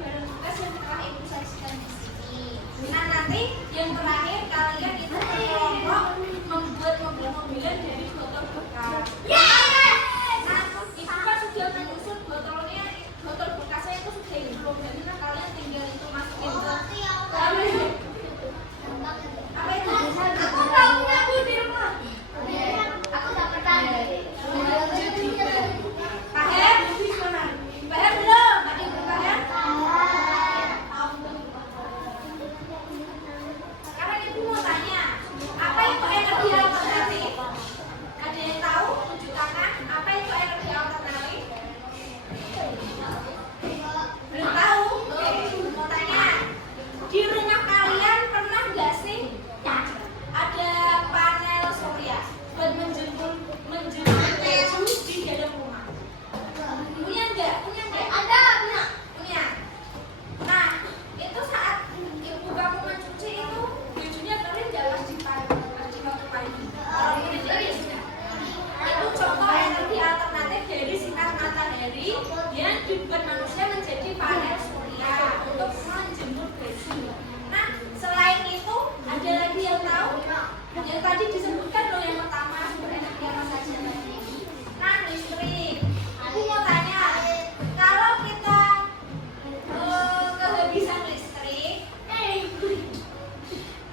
barang tugas yang telah ibu sajikan di sini. Nah nanti yang terakhir kalian itu berkelompok membuat mobil-mobilan dari botol bekas. Nah ibu kan sudah menyusun botolnya, botol bekasnya itu sudah belum, jadi nah kalian tinggal itu masukin ke apa itu? Aku tahu bu di rumah. Aku tak pernah. Paham? Paham belum? Tadi paham? Sekarang ibu mau tanya, apa itu energi alternatif? Ada yang tahu? Tunjuk tangan. Apa itu energi alternatif? Belum tahu? Mau tanya, di rumah kalian pernah nggak sih ada panel surya buat menjemur baju di dalam rumah? Punya nggak? Ada, punya. Nah, itu saat ibu kamu mencuci itu bajunya kering nggak pas di waktu pagi? Kalau ini jadi itu contoh energi alternatif dari sinar matahari yang dibuat manusia menjadi panel surya untuk menjemur baju. Nah, selain itu ada lagi yang tahu? Yang tadi disebutkan loh yang pertama sumber energi apa saja? Nah, listrik. Aku mau tanya, kalau kita kehabisan listrik,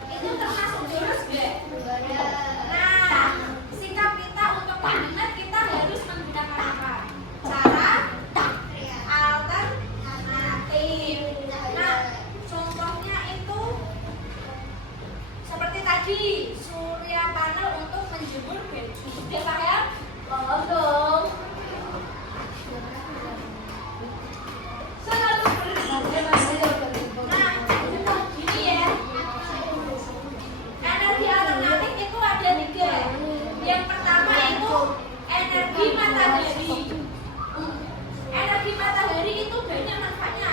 itu termasuk boros nggak? Nah, sikap kita untuk menghemat kita harus menggunakan apa? Cara alternatif. Nah, contohnya itu seperti tadi, surya panel untuk menjemur baju. Sudah paham? Paham dong. Nah, gini ya. Energi alternatif itu ada 3. Yang pertama itu energi matahari. Energi matahari itu banyak manfaatnya.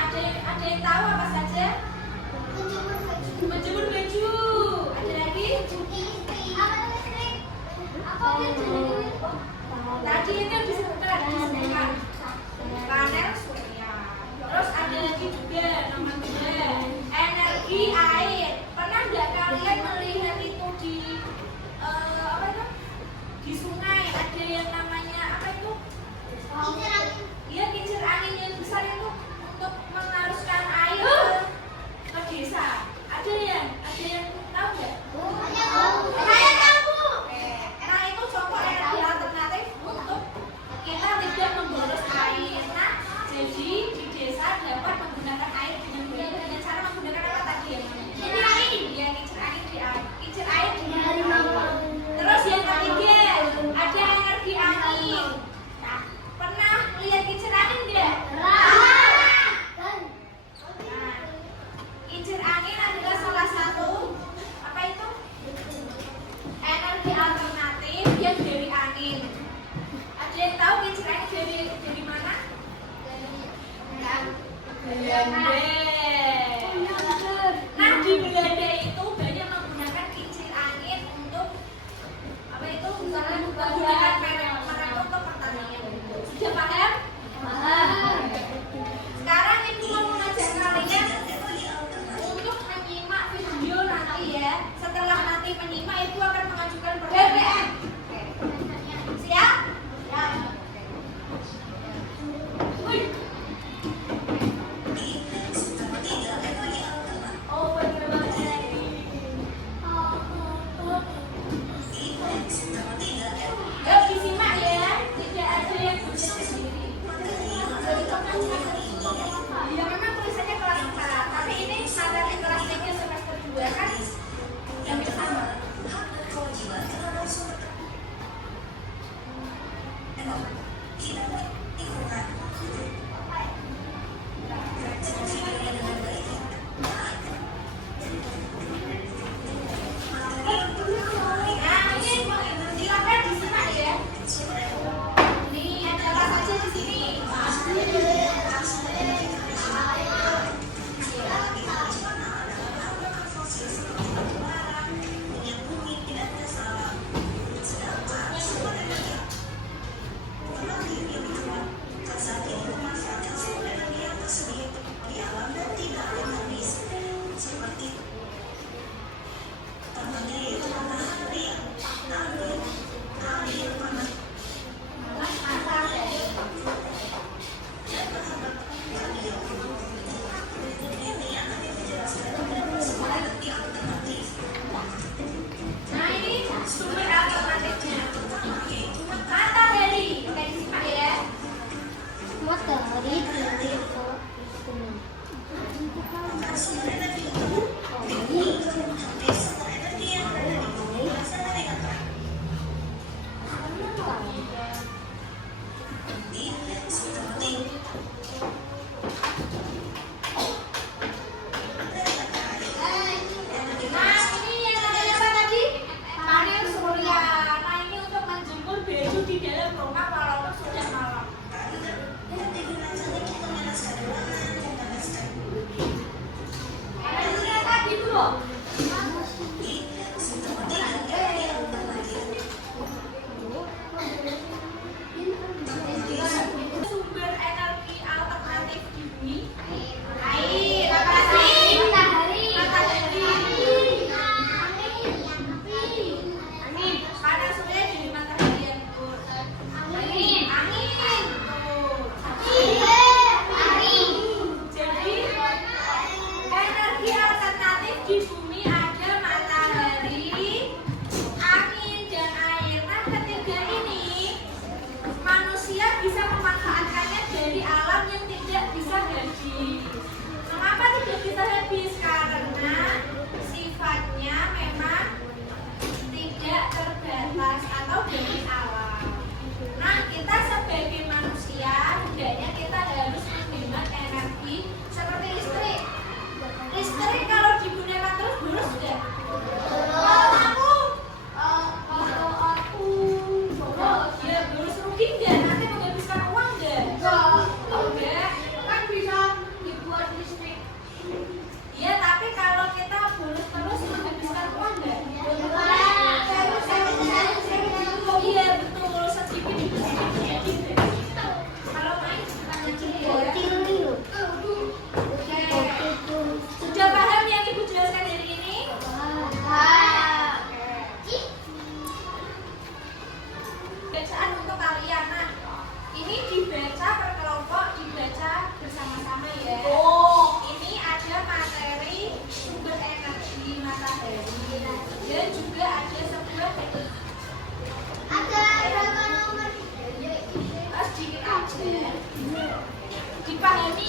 Ada yang tahu apa saja? Menjemur baju. Ada lagi? Tadi itu disebutkan panel surya. Terus ada lagi juga nomor 2, energi air. Pernah nggak kalian melihat itu di apa itu? Di sungai ada yang namanya apa itu? Iya, kincir angin yang besar itu untuk mengaruskan air ke desa. Ada yang tahu nggak? Saya tahu. Nah itu contoh energi alternatif untuk kita tidak memboros air. Nah jadi di desa dapat menggunakan air dengan cara menggunakan apa tadi ya? Kincir angin. Ya, kincir air di Terus yang ketiga ada energi angin. Pernah lihat kincir angin nggak? Kincir angin adalah salah satu apa itu? Energi alternatif yang dari angin. Ada yang tahu kincir angin dari mana? Belanda. Nah di Belanda itu banyak menggunakan kincir angin untuk apa itu? Menggunakan merek untuk pertanian. Sudah paham? Paham. Sekarang ibu mau mengajak kalian untuk menyimak video nanti ya. Setelah nanti menyimak, ibu akan mengajukan pertanyaan. Siap? Siap.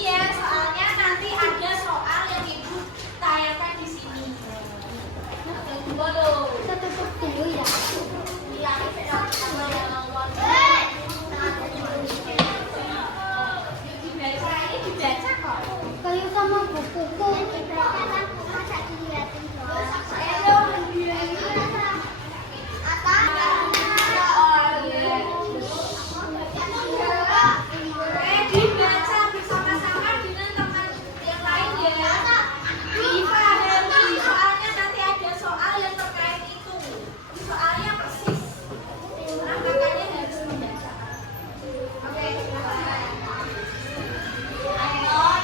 ya, soalnya nanti ada soal yang ibu tayangkan di sini. Tunggu loh. Kita tutup dulu ya. Iya, dibaca kok. Kayu sama bukuku. Dibaca bersama-sama dengan teman yang lain ya. Dipahami, soalnya nanti ada soal yang terkait itu. Soalnya persis. Nah, makanya harus membaca. Oke, silakan. Ayo.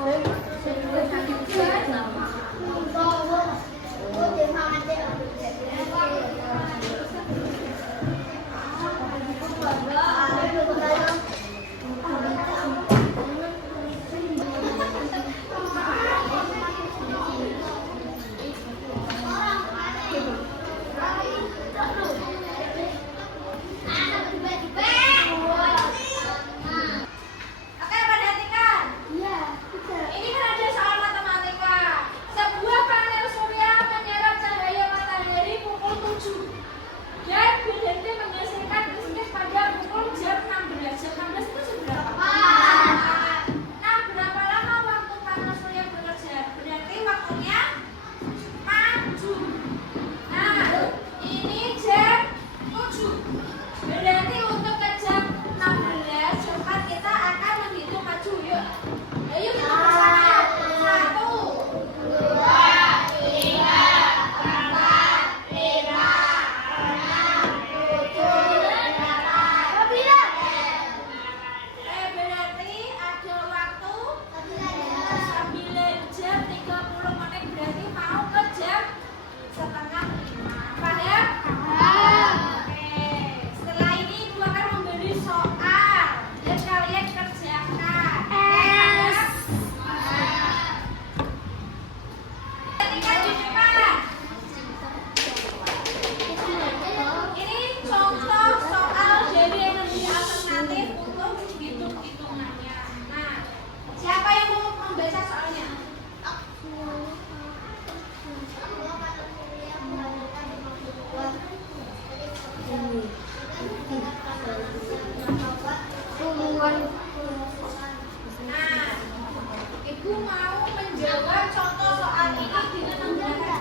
Oke, perhatikan. Ini kan ada soal matematika. Sebuah panel surya menyerap cahaya matahari pukul 7 dan berhenti menghasilkan listrik pada pukul jam 16. Jam 16 itu seberapa? Nah, berapa lama waktu panel surya bekerja? Berarti waktunya maju. Nah, ini jam 7. Berarti untuk ke jam 16 cepat kita akan menghitung maju. Yuk. Ayo kita bersama. 1, 2, 3, 4, 5, 6, 7, 8. Berarti ada waktu 9 jam 30 menit. Berarti mau ke jam setengah 5. Paham? Oke. Setelah ini Ibu akan memberi soal dan kalian kerjakan. Ketika di depan. Ini contoh soal dari energi alternatif untuk hitung-hitungannya. Nah, siapa yang mau membaca soalnya? Nah, Ibu mau menjawab contoh soal ini dengan menggunakan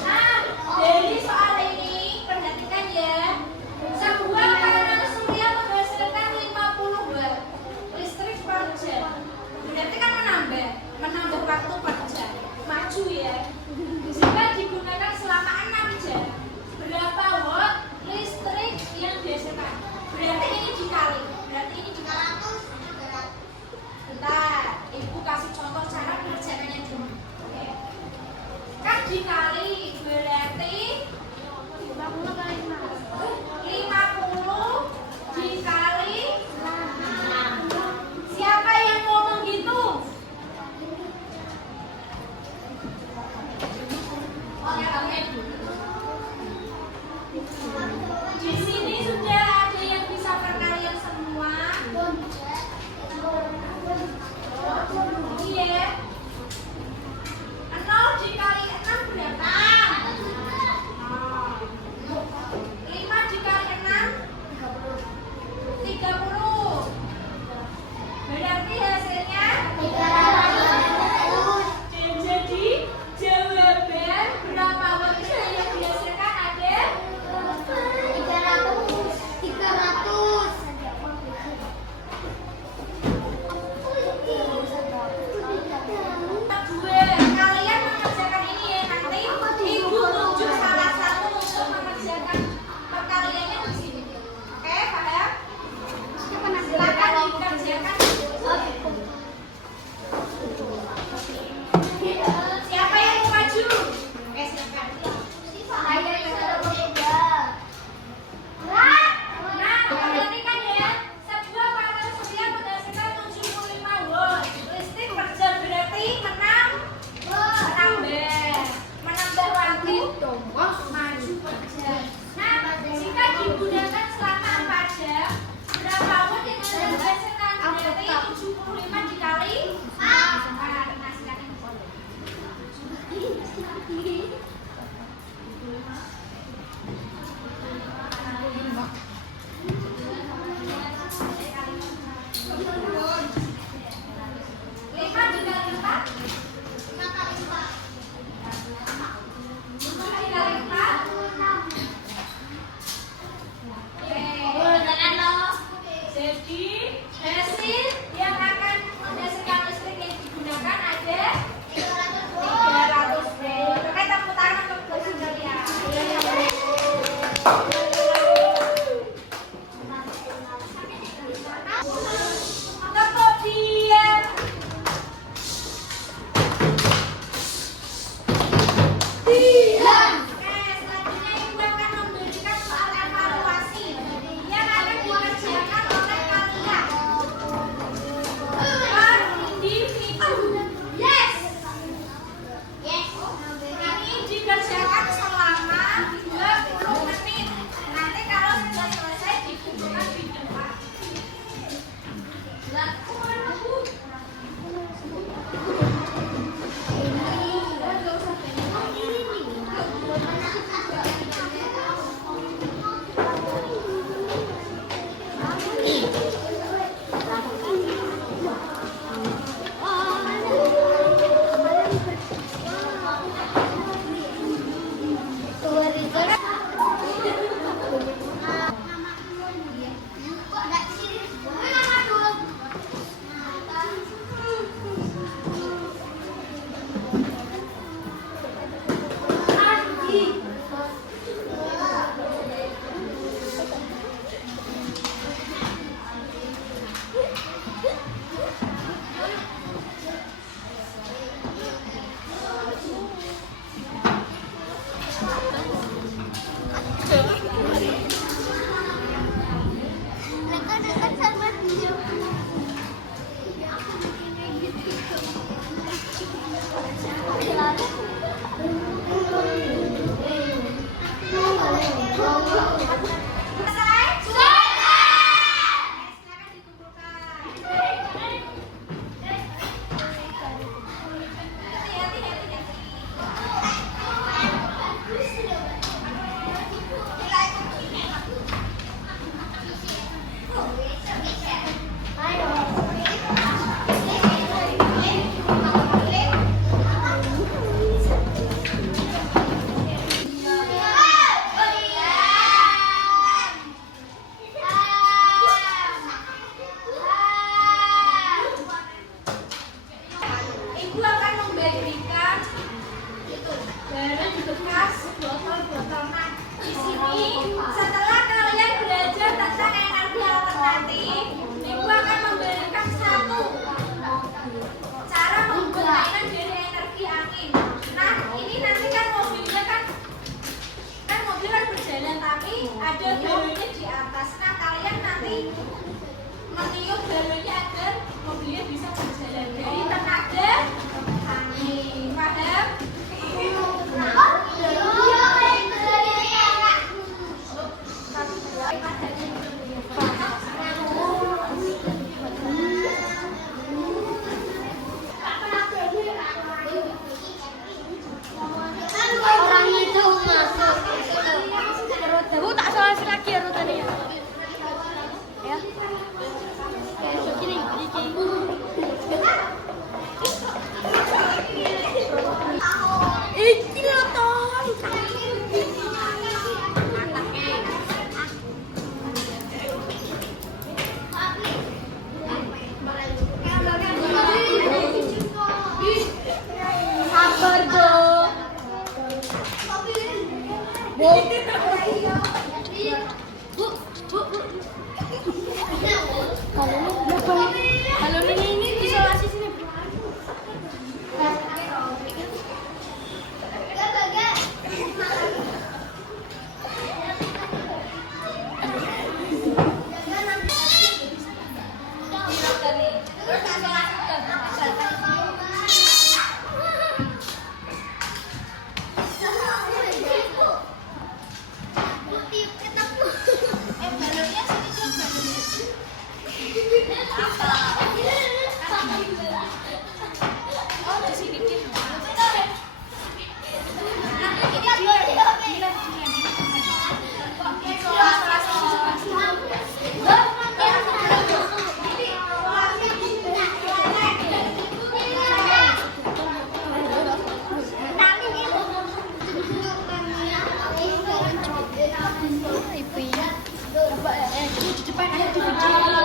Nah, dari soal ini perhatikan ya. Sebuah panel surya menghasilkan 50 watt listrik per jam. Berarti kan menambah waktu per jam. Maju ya. Jika digunakan selama 6 jam, berapa Kemudian diam. Selanjutnya ibu akan memberikan soal evaluasi yang akan dikerjakan oleh kalian per individu. Yes. Ini dikerjakan selama 20 menit. Nanti kalau sudah selesai dikumpulkan di depan. Ibu akan membagikan barang bekas botol-botol. Nah, di sini setelah kalian belajar tentang energi alternatif, Ibu akan memberikan satu cara penggunaan dari energi angin. Nah, ini nanti kan mobilnya kan mobil kan berjalan tapi ada galonnya di atas. Nah, kalian nanti meniup galonnya agar mobilnya bisa berjalan dari tenaga angin. Paham? Orang itu masuk. Bu tak salah lagi ya rutanya ya. Ya. Gini, iki lho ton. Sabar dong. Bu. Kalau ini isolasi sini. Di depan ada di video.